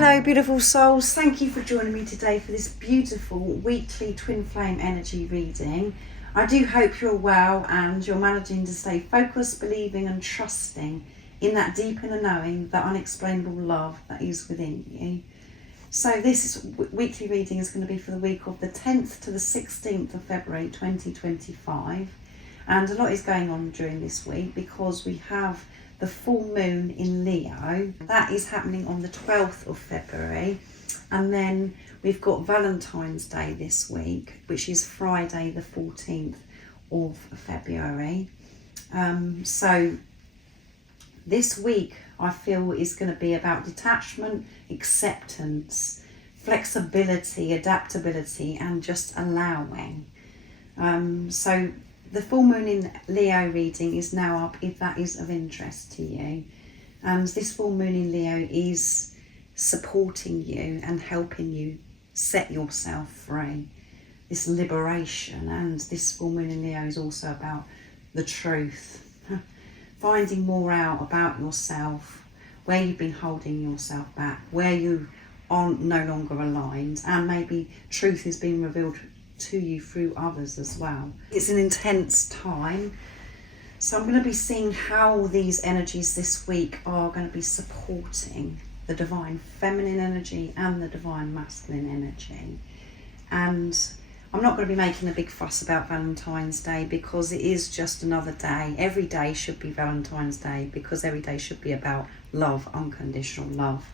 Hello beautiful souls, thank you for joining me today for this beautiful weekly twin flame energy reading. I do hope you're well and you're managing to stay focused, believing and trusting in that deep inner knowing, that unexplainable love that is within you. So this weekly reading is going to be for the week of the 10th to the 16th of February 2025, and a lot is going on during this week because we have the full moon in Leo. That is happening on the 12th of February, and then we've got Valentine's Day this week, which is Friday the 14th of February. So this week I feel is going to be about detachment, acceptance, flexibility, adaptability and just allowing. So the full moon in Leo reading is now up if that is of interest to you. And this full moon in Leo is supporting you and helping you set yourself free. This liberation, and this full moon in Leo is also about the truth. Finding more out about yourself, where you've been holding yourself back, where you are no longer aligned, and maybe truth is being revealed to you through others as well. It's an intense time, so I'm going to be seeing how these energies this week are going to be supporting the divine feminine energy and the divine masculine energy. And I'm not going to be making a big fuss about Valentine's Day because it is just another day. Every day should be Valentine's Day because every day should be about love, unconditional love.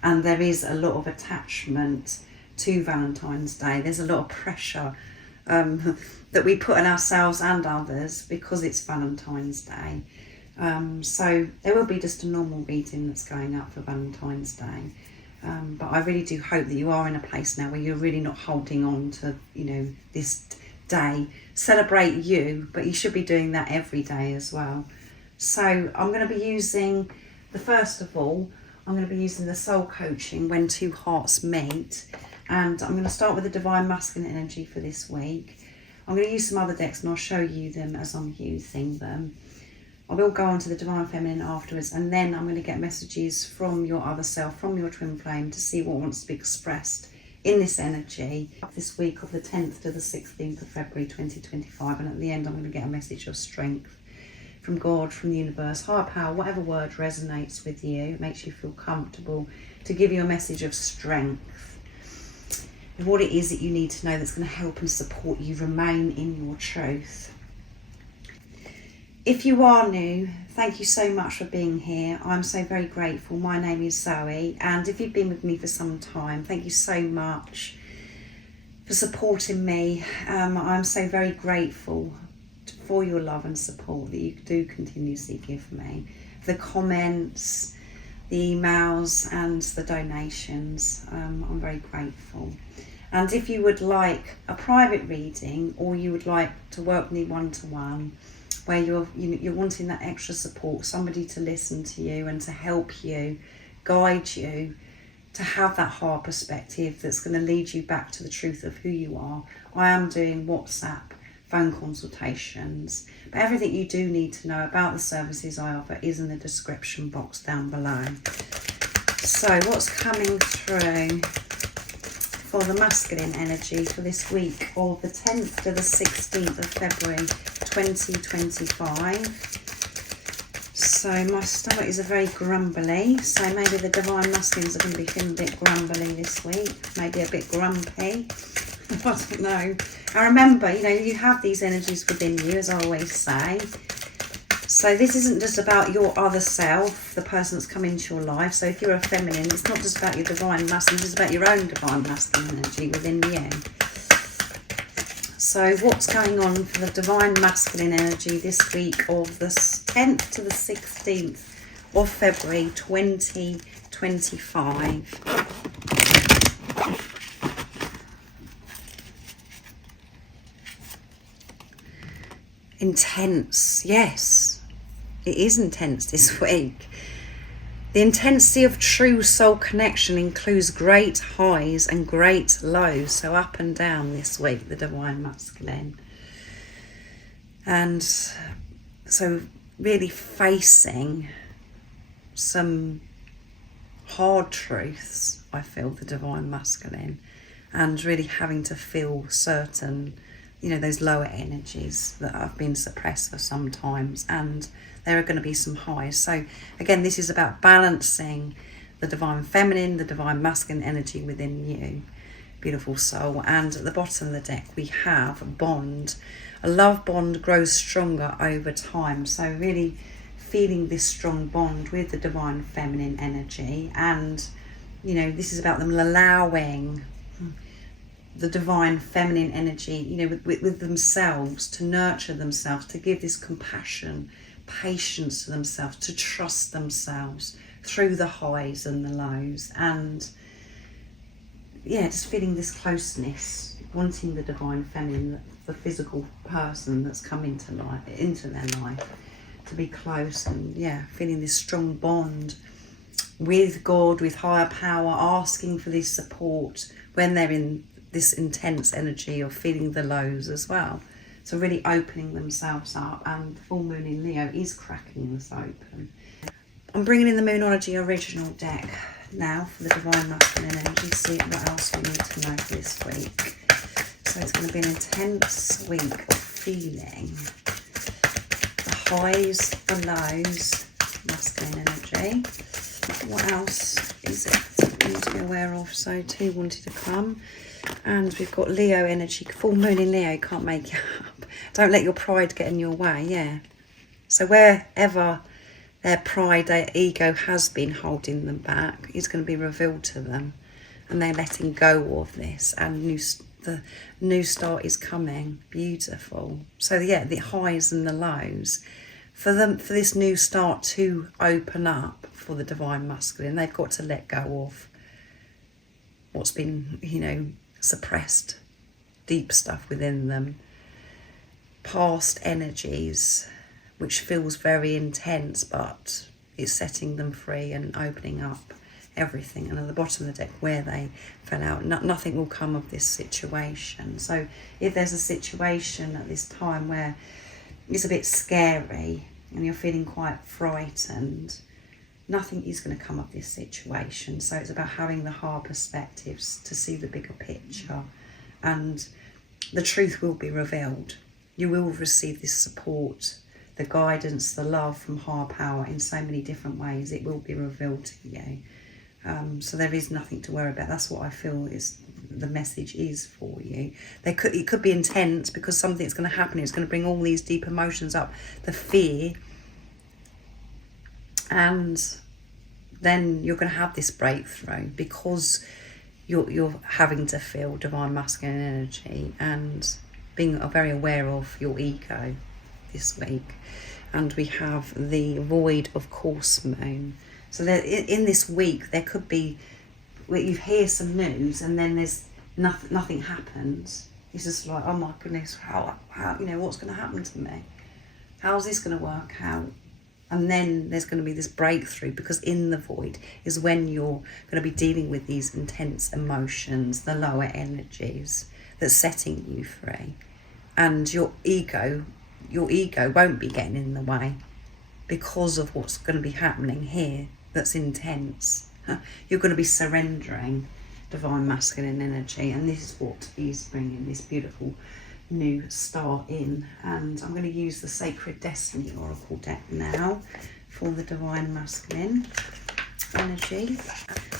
And there is a lot of attachment to Valentine's Day. There's a lot of pressure that we put on ourselves and others because it's Valentine's Day. So there will be just a normal reading that's going up for Valentine's Day. But I really do hope that you are in a place now where you're really not holding on to, this day. Celebrate you, but you should be doing that every day as well. So I'm going to be using, I'm going to be using the soul coaching when two hearts meet. And I'm going to start with the divine masculine energy for this week. I'm going to use some other decks and I'll show you them as I'm using them. I will go on to the divine feminine afterwards, and then I'm going to get messages from your other self, from your twin flame, to see what wants to be expressed in this energy this week of the 10th to the 16th of February 2025. And at the end I'm going to get a message of strength from God, from the universe, higher power, whatever word resonates with you, makes you feel comfortable, to give you a message of strength, of what it is that you need to know that's going to help and support you remain in your truth. If you are new, thank you so much for being here. I'm so very grateful. My name is Zoe, and if you've been with me for some time, thank you so much for supporting me. I'm so very grateful for your love and support that you do continuously give me. The comments, the emails and the donations, I'm very grateful. And if you would like a private reading, or you would like to work with me one-to-one, where you're wanting that extra support, somebody to listen to you and to help you, guide you, to have that heart perspective that's going to lead you back to the truth of who you are, I am doing WhatsApp phone consultations. But everything you do need to know about the services I offer is in the description box down below. So what's coming through for the masculine energy for this week of the 10th to the 16th of February 2025. So my stomach is very grumbly, so maybe the divine masculines are going to be feeling a bit grumbly this week, maybe a bit grumpy. I don't know. And remember, you have these energies within you, as I always say. So this isn't just about your other self, the person that's come into your life. So if you're a feminine, it's not just about your divine masculine, it's about your own divine masculine energy within you. So what's going on for the divine masculine energy this week of the 10th to the 16th of February 2025? Intense, yes, it is intense this week. The intensity of true soul connection includes great highs and great lows, so up and down this week, the divine masculine. And so really facing some hard truths, I feel, the divine masculine, and really having to feel certain, you know, those lower energies that have been suppressed for some times, and there are going to be some highs. So again, this is about balancing the divine feminine, the divine masculine energy within you, beautiful soul. And at the bottom of the deck we have bond. A love bond grows stronger over time, so really feeling this strong bond with the divine feminine energy. And you know, this is about them allowing the divine feminine energy, you know, with themselves, to nurture themselves, to give this compassion, patience to themselves, to trust themselves through the highs and the lows. And yeah, just feeling this closeness, wanting the divine feminine, the physical person that's come into their life, to be close, and yeah, feeling this strong bond with God, with higher power, asking for this support when they're in this intense energy of feeling the lows as well. So really opening themselves up, and the full moon in Leo is cracking this open. I'm bringing in the Moonology original deck now for the divine masculine energy, see what else we need to know for this week. So it's going to be an intense week of feeling the highs, the lows, masculine energy. What else is it that we need to be aware of? So 2 wanted to come, and we've got Leo energy, full moon in Leo, can't make it up. Don't let your pride get in your way, yeah. So wherever their pride, their ego has been holding them back, is going to be revealed to them, and they're letting go of this, and the new start is coming. Beautiful. So yeah, the highs and the lows, for this new start to open up for the divine masculine, they've got to let go of what's been, you know, suppressed, deep stuff within them, past energies, which feels very intense, but it's setting them free and opening up everything. And at the bottom of the deck, where they fell out, nothing will come of this situation. So if there's a situation at this time where it's a bit scary and you're feeling quite frightened, nothing is going to come of this situation. So it's about having the hard perspectives to see the bigger picture, and the truth will be revealed. You will receive this support, the guidance, the love from higher power in so many different ways. It will be revealed to you. So there is nothing to worry about. That's what I feel is the message is for you. It could be intense, because something's going to happen. It's going to bring all these deep emotions up, the fear, and then you're going to have this breakthrough, because you're having to feel divine masculine energy and being very aware of your ego this week. And we have the void of course moon. So that in this week there could be where you hear some news and then there's nothing happens. It's just like, oh my goodness, how you know, what's going to happen to me? How's this going to work out? And then there's going to be this breakthrough, because in the void is when you're going to be dealing with these intense emotions, the lower energies that's setting you free. And your ego won't be getting in the way because of what's going to be happening here that's intense. You're going to be surrendering divine masculine energy, and this is what is bringing this beautiful new start in. And I'm going to use the Sacred Destiny Oracle deck now for the divine masculine energy.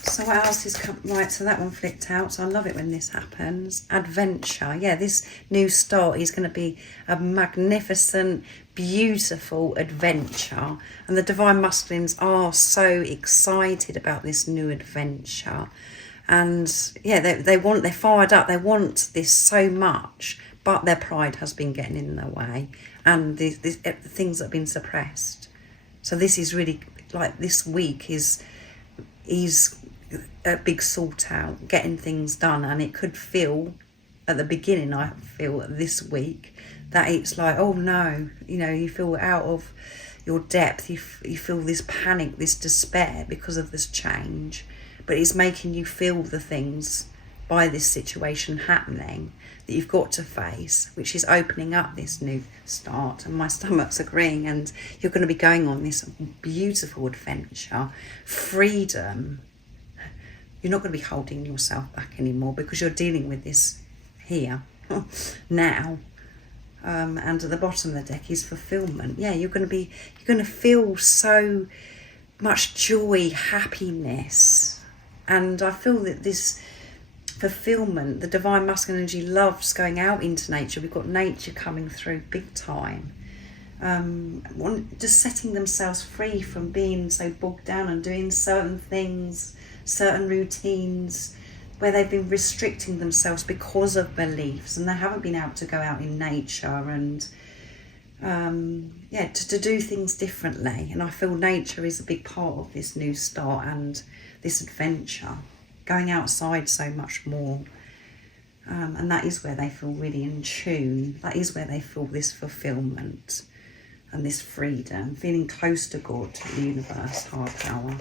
So what else is right? So that one flipped out. So I love it when this happens. Adventure. Yeah, this new start is going to be a magnificent, beautiful adventure, and the divine masculines are so excited about this new adventure. And yeah, they're fired up. They want this so much, but their pride has been getting in their way, and the things that have been suppressed. So this is really like, this week is a big sort out, getting things done. And it could feel at the beginning, I feel this week, that it's like, oh no, you know, you feel out of your depth, you feel this panic, this despair because of this change. But it's making you feel the things by this situation happening that you've got to face, which is opening up this new start. And my stomach's agreeing, and you're going to be going on this beautiful adventure, freedom, You're not going to be holding yourself back anymore because you're dealing with this here, now. And at the bottom of the deck is fulfillment. Yeah, you're going to feel so much joy, happiness. And I feel that this fulfillment, the divine masculine energy loves going out into nature. We've got nature coming through big time. Just setting themselves free from being so bogged down and doing certain things, certain routines, where they've been restricting themselves because of beliefs and they haven't been able to go out in nature and to do things differently. And I feel nature is a big part of this new start and this adventure, going outside so much more. And that is where they feel really in tune. That is where they feel this fulfillment and this freedom, feeling close to God, to the universe, higher power.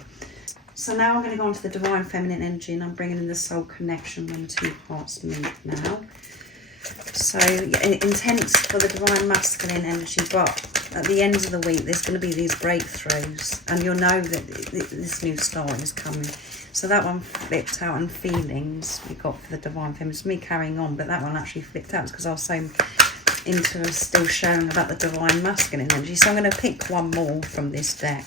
So now I'm going to go on to the divine feminine energy, and I'm bringing in the soul connection when two hearts meet now. So intense for the divine masculine energy, but at the end of the week there's going to be these breakthroughs and you'll know that this new start is coming. So that one flipped out, and feelings we got for the divine feminine. It's me carrying on, but that one actually flipped out because I was so into still sharing about the divine masculine energy. So I'm going to pick one more from this deck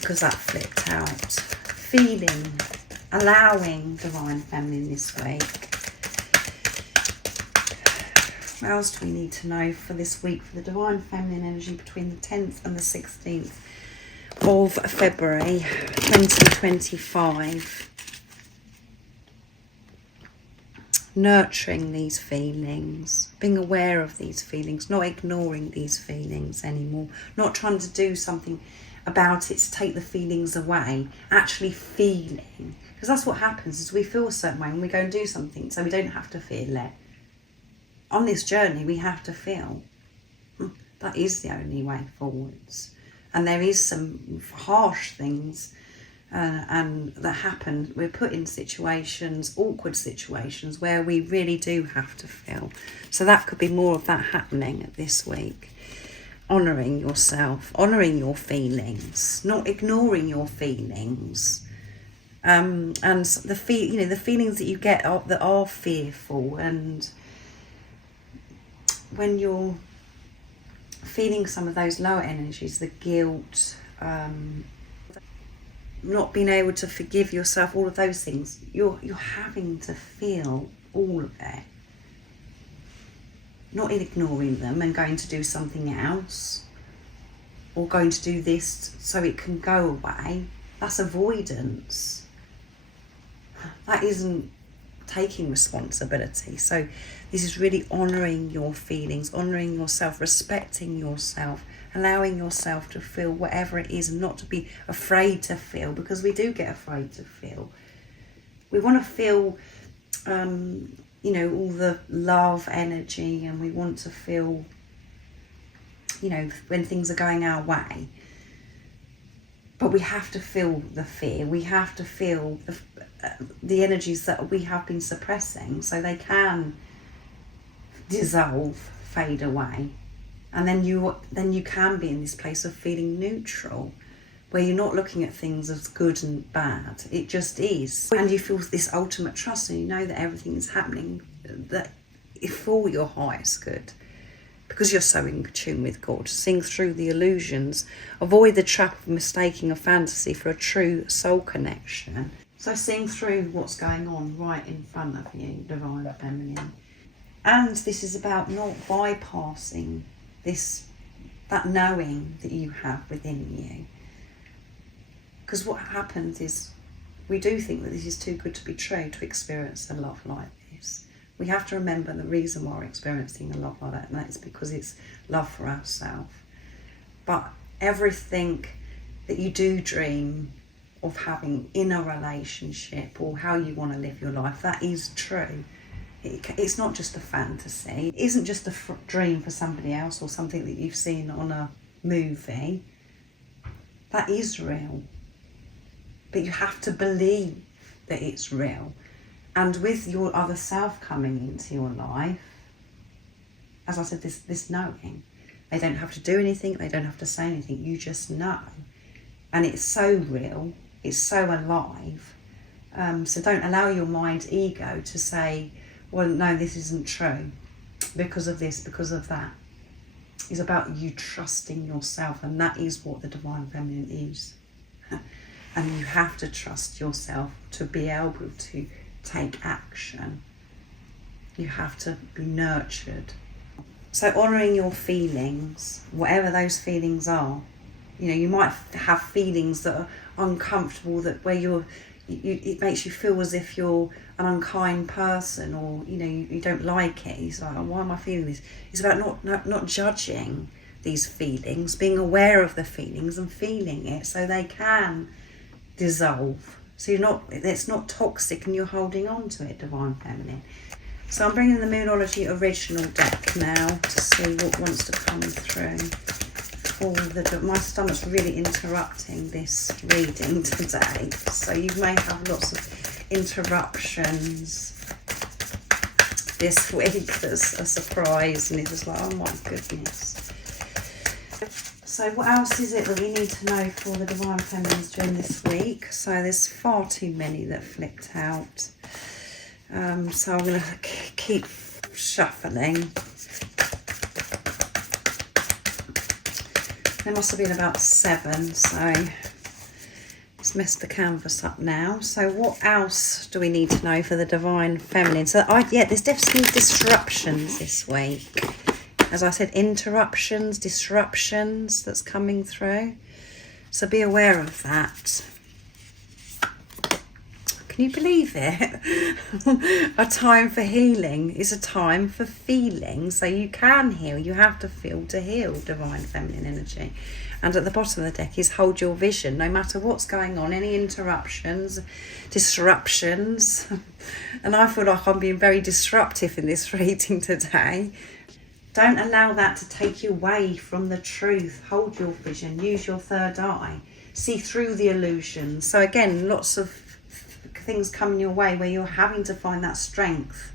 because that flipped out. Feeling, allowing divine feminine this week. What else do we need to know for this week for the divine feminine energy between the 10th and the 16th of February 2025? Nurturing these feelings, being aware of these feelings, not ignoring these feelings anymore, not trying to do something about it to take the feelings away, actually feeling. Because that's what happens, is we feel a certain way and we go and do something so we don't have to feel it. On this journey we have to feel. That is the only way forwards. And there is some harsh things and that happen. We're put in situations, awkward situations, where we really do have to feel. So that could be more of that happening this week. Honouring yourself, honouring your feelings, not ignoring your feelings. And the feelings that you get that are fearful, and when you're feeling some of those lower energies, the guilt, not being able to forgive yourself, all of those things, you're having to feel all of it. Not ignoring them and going to do something else, or going to do this so it can go away. That's avoidance. That isn't taking responsibility. So this is really honouring your feelings, honouring yourself, respecting yourself, allowing yourself to feel whatever it is, and not to be afraid to feel, because we do get afraid to feel. We want to feel all the love energy, and we want to feel, when things are going our way. But we have to feel the fear. We have to feel the energies that we have been suppressing, so they can dissolve, fade away. And then you can be in this place of feeling neutral, where you're not looking at things as good and bad. It just is. And you feel this ultimate trust, and you know that everything is happening that for your highest good, because you're so in tune with God. Seeing through the illusions, avoid the trap of mistaking a fantasy for a true soul connection. So seeing through what's going on right in front of you, divine feminine. And this is about not bypassing that knowing that you have within you. Because what happens is we do think that this is too good to be true to experience a love like this. We have to remember the reason why we're experiencing a love like that, and that is because it's love for ourselves. But everything that you do dream of having in a relationship, or how you want to live your life, that is true. It's not just a fantasy. It isn't just a dream for somebody else or something that you've seen on a movie. That is real. But you have to believe that it's real. And with your other self coming into your life, as I said, this knowing. They don't have to do anything. They don't have to say anything. You just know. And it's so real. It's so alive. So don't allow your mind's ego to say, well, no, this isn't true because of this, because of that. It's about you trusting yourself, and that is what the Divine Feminine is. And you have to trust yourself to be able to take action. You have to be nurtured. So honouring your feelings, whatever those feelings are. You know, you might have feelings that are uncomfortable, that where it makes you feel as if you're an unkind person, or you know you don't like it. It's like, oh, why am I feeling this? It's about not judging these feelings, being aware of the feelings and feeling it so they can dissolve. So it's not toxic and you're holding on to it, Divine Feminine. So I'm bringing the Moonology original deck now to see what wants to come through. My stomach's really interrupting this reading today, so you may have lots of interruptions this week that's a surprise, and it's just like, oh my goodness. So what else is it that we need to know for the Divine Feminines during this week? So there's far too many that flicked out, so I'm going to keep shuffling. There must have been about 7, so it's messed the canvas up now. So what else do we need to know for the Divine Feminine? So there's definitely disruptions this week. As I said, interruptions, disruptions that's coming through. So be aware of that. Can you believe it? A time for healing is a time for feeling. So you can heal. You have to feel to heal, Divine Feminine energy. And at the bottom of the deck is hold your vision. No matter what's going on, any interruptions, disruptions. And I feel like I'm being very disruptive in this reading today. Don't allow that to take you away from the truth. Hold your vision. Use your third eye. See through the illusions. So again, lots of things coming your way where you're having to find that strength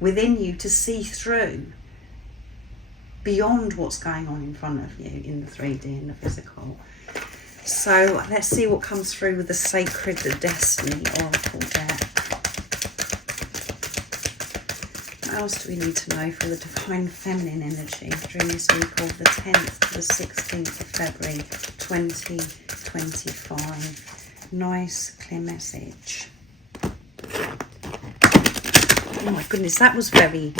within you to see through beyond what's going on in front of you in the 3D, in the physical. So let's see what comes through with the Sacred Destiny Oracle deck. What else do we need to know for the Divine Feminine energy during this week of the 10th to the 16th of February 2025? Nice clear message. Oh my goodness, that was very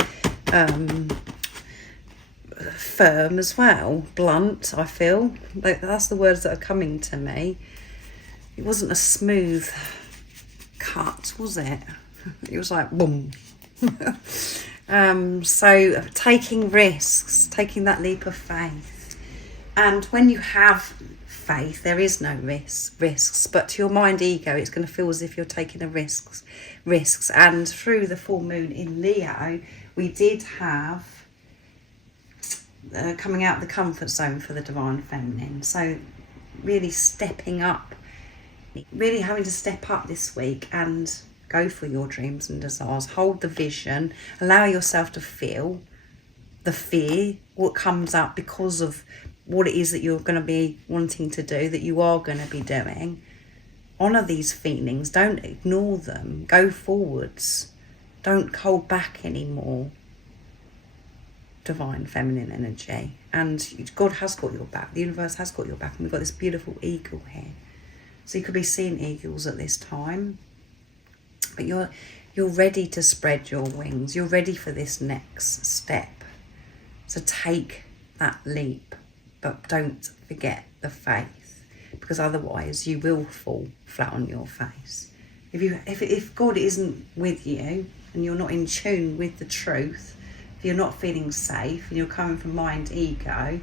firm as well. Blunt, I feel. That's the words that are coming to me. It wasn't a smooth cut, was it? It was like boom. So taking risks, taking that leap of faith. And when you have faith, there is no risks, but to your mind ego, it's going to feel as if you're taking the risks. And through the full moon in Leo, we did have coming out of the comfort zone for the Divine Feminine. So really stepping up, really having to step up this week and go for your dreams and desires. Hold the vision, allow yourself to feel the fear, what comes up because of what it is that you're going to be wanting to do, that you are going to be doing. Honour these feelings, don't ignore them, go forwards, don't hold back anymore, Divine Feminine energy. And God has got your back, the universe has got your back, and we've got this beautiful eagle here. So you could be seeing eagles at this time, but you're ready to spread your wings, you're ready for this next step. So take that leap. But don't forget the faith, because otherwise you will fall flat on your face. If God isn't with you and you're not in tune with the truth, if you're not feeling safe and you're coming from mind ego,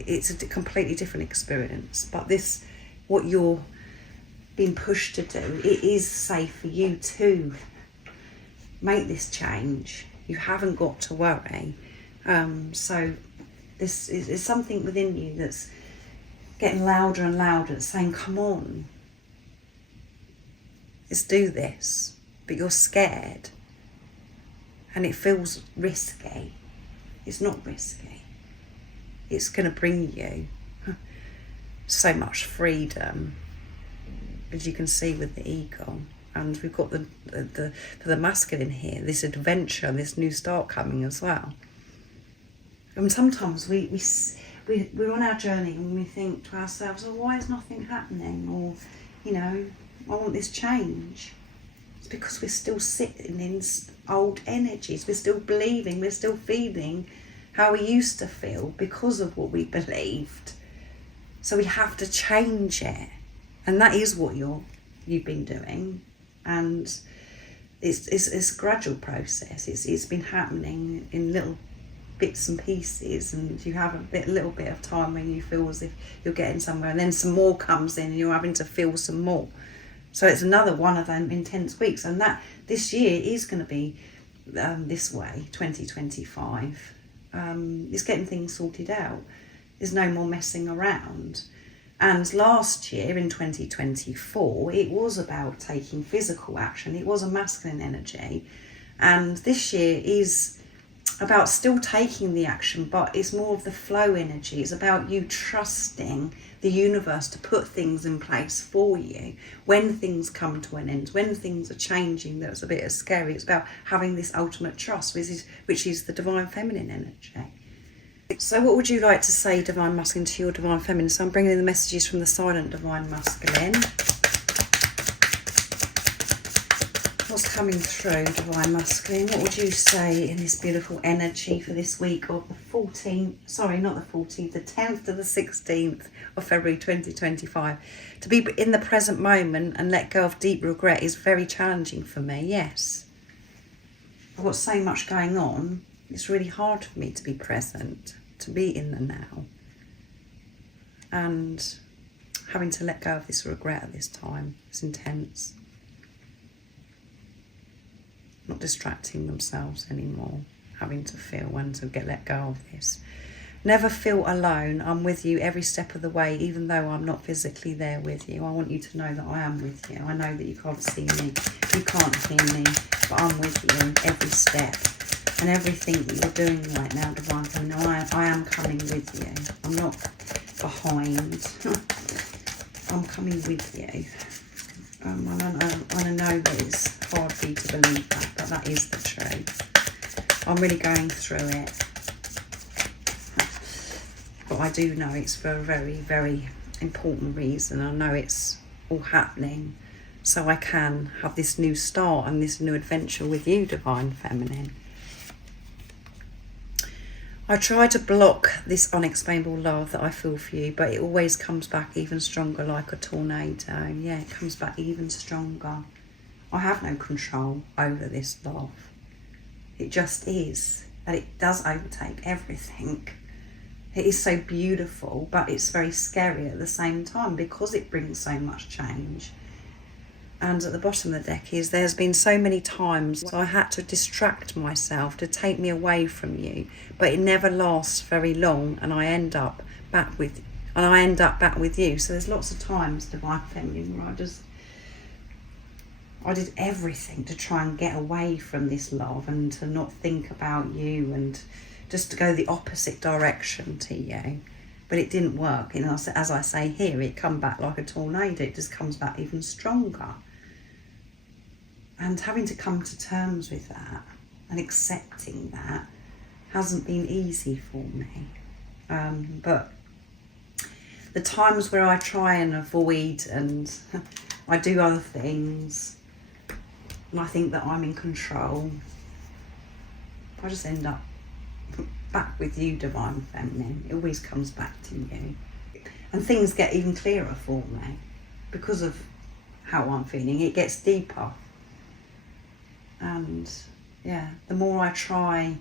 it's a completely different experience. But this, what you're being pushed to do, it is safe for you to make this change. You haven't got to worry. So this is something within you that's getting louder and louder, saying, come on, let's do this. But you're scared and it feels risky. It's not risky. It's going to bring you so much freedom as you can see with the eagle. And we've got the for the masculine here, this adventure, this new start coming as well. And sometimes we're on our journey and we think to ourselves, oh, why is nothing happening? Or, you know, I want this change. It's because we're still sitting in old energies. We're still believing, we're still feeling how we used to feel because of what we believed. So we have to change it. And that is what you've been doing. And it's a gradual process. It's been happening in little bits and pieces, and you have a little bit of time when you feel as if you're getting somewhere, and then some more comes in and you're having to feel some more. So it's another one of them intense weeks, and that this year is going to be this way, 2025. It's getting things sorted out. There's no more messing around. And last year in 2024, it was about taking physical action. It was a masculine energy. And this year is about still taking the action, but it's more of the flow energy. It's about you trusting the universe to put things in place for you when things come to an end, when things are changing. That's a bit scary. It's about having this ultimate trust, which is the divine feminine energy. So what would you like to say, divine masculine, to your divine feminine? So I'm bringing in the messages from the silent divine masculine. What's coming through, divine masculine? What would you say in this beautiful energy for this week of the 10th to the 16th of February 2025? To be in the present moment and let go of deep regret is very challenging for me, yes. I've got so much going on. It's really hard for me to be present, to be in the now. And having to let go of this regret at this time is intense. Not distracting themselves anymore, having to feel when to let go of this. Never feel alone. I'm with you every step of the way, even though I'm not physically there with you. I want you to know that I am with you. I know that you can't see me, you can't hear me, but I'm with you in every step. And everything that you're doing right now, divine feminine, I am coming with you. I'm not behind. I'm coming with you. I know that it's hard for you to believe that, but that is the truth. I'm really going through it. But I do know it's for a very, very important reason. I know it's all happening so I can have this new start and this new adventure with you, divine feminine. I try to block this unexplainable love that I feel for you, but it always comes back even stronger like a tornado. Yeah, it comes back even stronger. I have no control over this love. It just is. And it does overtake everything. It is so beautiful, but it's very scary at the same time because it brings so much change. And at the bottom of the deck is there's been so many times I had to distract myself to take me away from you, but it never lasts very long, and I end up back with you. So there's lots of times, divine feminine, where I did everything to try and get away from this love and to not think about you and just to go the opposite direction to you. But it didn't work. You know, as I say here, it come back like a tornado. It just comes back even stronger. And having to come to terms with that and accepting that hasn't been easy for me. But the times where I try and avoid and I do other things and I think that I'm in control, I just end up back with you, divine feminine. It always comes back to you. And things get even clearer for me because of how I'm feeling. It gets deeper. And yeah, the more I try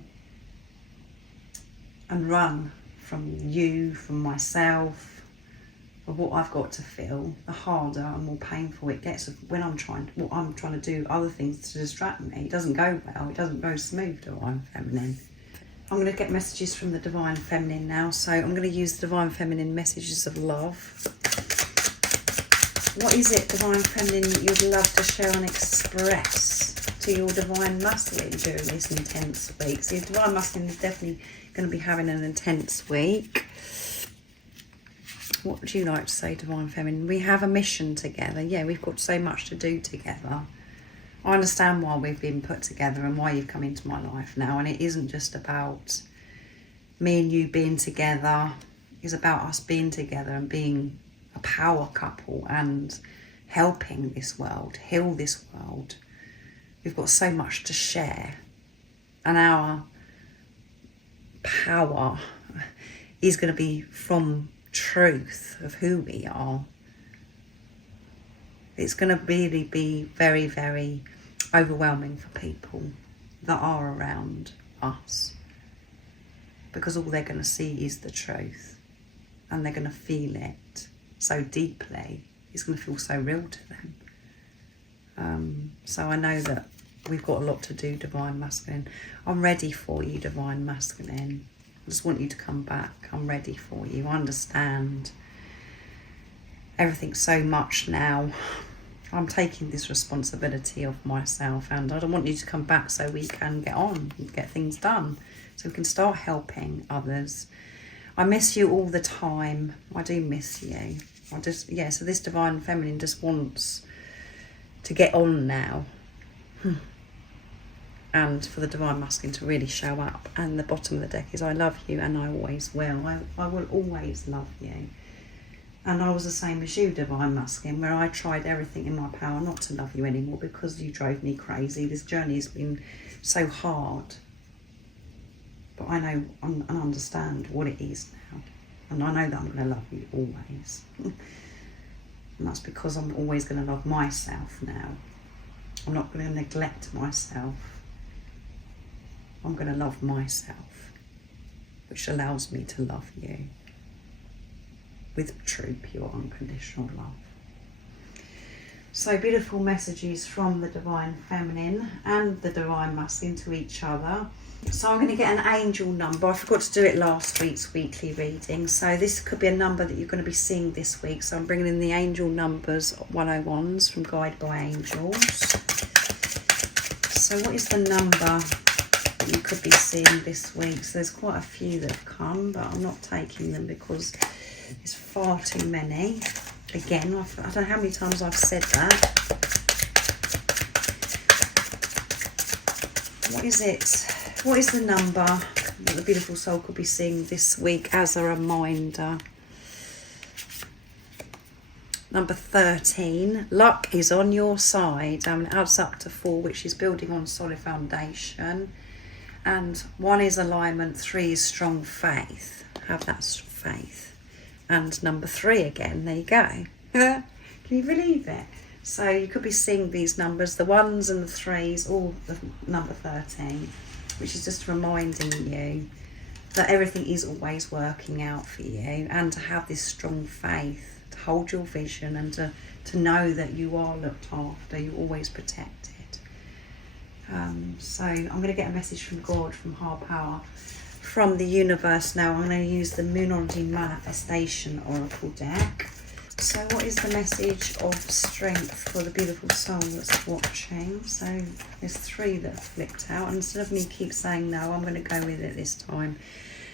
and run from you, from myself, of what I've got to feel, the harder and more painful it gets when I'm trying to do other things to distract me. It doesn't go well, it doesn't go smooth, divine feminine. I'm going to get messages from the divine feminine now, so I'm going to use the divine feminine messages of love. What is it, divine feminine, that you'd love to share and express to your divine masculine during this intense week? So your divine masculine is definitely going to be having an intense week. what would you like to say, Divine Feminine? We have a mission together. Yeah, we've got so much to do together. I understand why we've been put together and why you've come into my life now. And it isn't just about me and you being together. It's about us being together and being a power couple and helping this world, heal this world. We've got so much to share. And our power is going to be from truth of who we are. It's going to really be very, very overwhelming for people that are around us, because all they're going to see is the truth, and they're going to feel it so deeply. It's going to feel so real to them. So I know that we've got a lot to do, Divine Masculine. I'm ready for you, Divine Masculine. I just want you to come back. I'm ready for you. I understand everything so much now. I'm taking this responsibility of myself, and I don't want you to come back so we can get on and get things done, so we can start helping others. I miss you all the time. I do miss you. So this Divine Feminine just wants to get on now. And for the Divine Masculine to really show up. And the bottom of the deck is I love you and I always will. I will always love you. And I was the same as you, Divine Masculine, where I tried everything in my power not to love you anymore because you drove me crazy. This journey has been so hard. But I know and understand what it is now. And I know that I'm going to love you always. And that's because I'm always going to love myself now. I'm not going to neglect myself. I'm going to love myself, which allows me to love you with true, pure, unconditional love. So beautiful messages from the Divine Feminine and the Divine Masculine to each other. So I'm going to get an angel number. I forgot to do it last week's weekly reading. So this could be a number that you're going to be seeing this week. So I'm bringing in the angel numbers 101s from Guide by Angels. So what is the number that you could be seeing this week? So there's quite a few that have come, but I'm not taking them because it's far too many. Again, I don't know how many times I've said that. What is it? What is the number that the beautiful soul could be seeing this week as a reminder? Number 13. Luck is on your side. It adds up to 4, which is building on solid foundation. And 1 is alignment, 3 is strong faith. Have that faith. And number 3 again, there you go. Can you believe it? So you could be seeing these numbers, the 1s and the 3s, all the number 13, which is just reminding you that everything is always working out for you, and to have this strong faith, to hold your vision, and to know that you are looked after, you're always protected. So I'm going to get a message from God, from Higher Power, from the universe now. I'm going to use the Moonology Manifestation Oracle deck. So what is the message of strength for the beautiful soul that's watching? So there's 3 that have flipped out. And instead of me keep saying no, I'm going to go with it this time.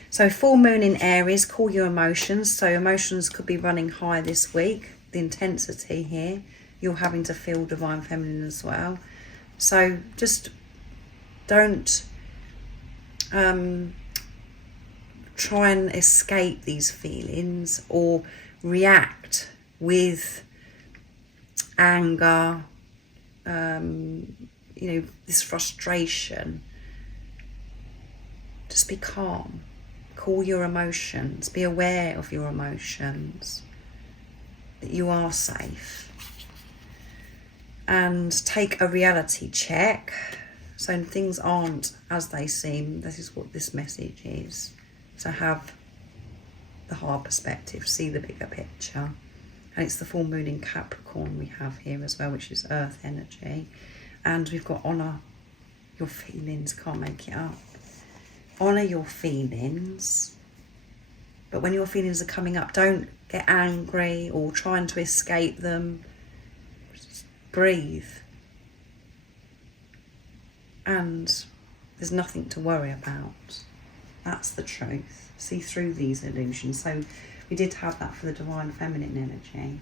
So full moon in Aries, call your emotions. So emotions could be running high this week. The intensity here, you're having to feel Divine Feminine as well. So just don't try and escape these feelings or react with anger, this frustration. Just be calm. Call your emotions. Be aware of your emotions. That you are safe. And take a reality check. So things aren't as they seem. This is what this message is. So have the higher perspective, see the bigger picture. And it's the full moon in Capricorn we have here as well, which is earth energy. And we've got honour your feelings, can't make it up. Honour your feelings. But when your feelings are coming up, don't get angry or trying to escape them. Just breathe. And there's nothing to worry about. That's the truth. See through these illusions. So We did have that for the divine feminine energy.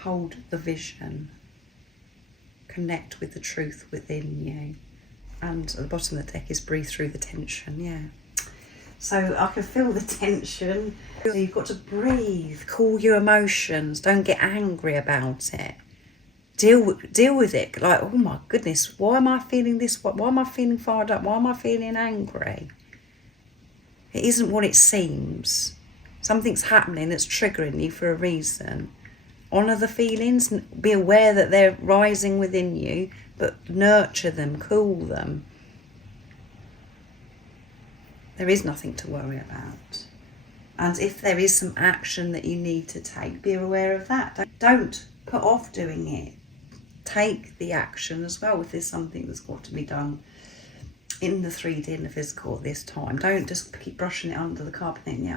Hold the vision. Connect with the truth within you. And at the bottom of the deck is breathe through the tension, yeah. So I can feel the tension. So you've got to breathe, cool your emotions, don't get angry about it. Deal with it. Like, oh my goodness, why am I feeling this? Why am I feeling fired up? Why am I feeling angry? It isn't what it seems. Something's happening that's triggering you for a reason. Honour the feelings, be aware that they're rising within you, but nurture them, cool them. There is nothing to worry about. And if there is some action that you need to take, be aware of that. Don't put off doing it. Take the action as well if there's something that's got to be done in the 3D and the physical at this time. Don't just keep brushing it under the carpet and think,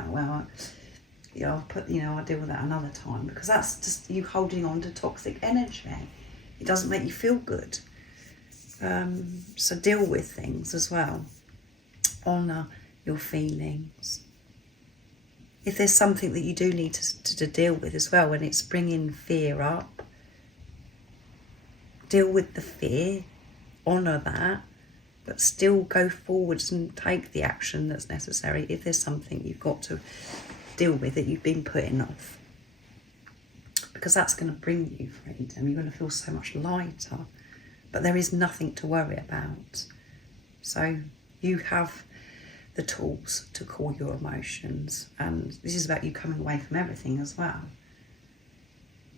I'll deal with that another time, because that's just you holding on to toxic energy. It doesn't make you feel good. So deal with things as well. Honour your feelings. If there's something that you do need to deal with as well, when it's bringing fear up, deal with the fear, honour that, but still go forwards and take the action that's necessary if there's something you've got to deal with that you've been putting off. Because that's going to bring you freedom. You're going to feel so much lighter. But there is nothing to worry about. So you have the tools to cool your emotions. And this is about you coming away from everything as well.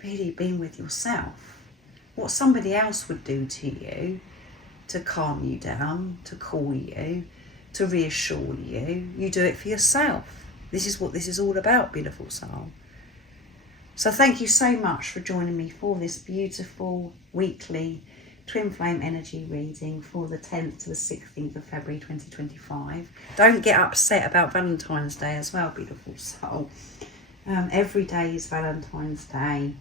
Really being with yourself. What somebody else would do to you to calm you down, to cool you, to reassure you, you do it for yourself. This is what this is all about, beautiful soul. So thank you so much for joining me for this beautiful weekly twin flame energy reading for the 10th to the 16th of February 2025. Don't get upset about Valentine's Day as well, beautiful soul. Every day is Valentine's Day.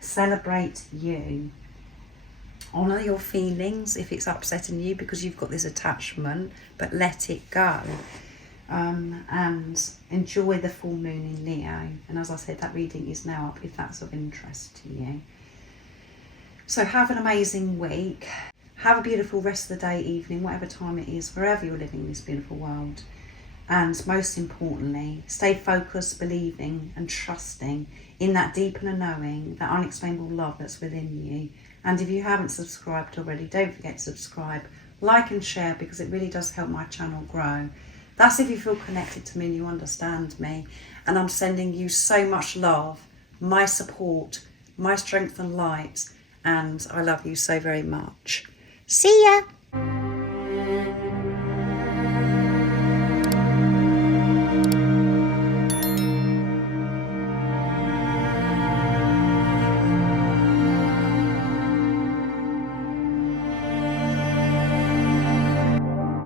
Celebrate you. Honour your feelings if it's upsetting you because you've got this attachment, but let it go. And enjoy the full moon in Leo. And as I said, that reading is now up if that's of interest to you. So have an amazing week. Have a beautiful rest of the day, evening, whatever time it is, wherever you're living in this beautiful world. And most importantly, stay focused, believing and trusting in that deep inner knowing, that unexplainable love that's within you. And if you haven't subscribed already, don't forget to subscribe, like and share, because it really does help my channel grow. That's if you feel connected to me and you understand me. And I'm sending you so much love, my support, my strength and light. And I love you so very much. See ya!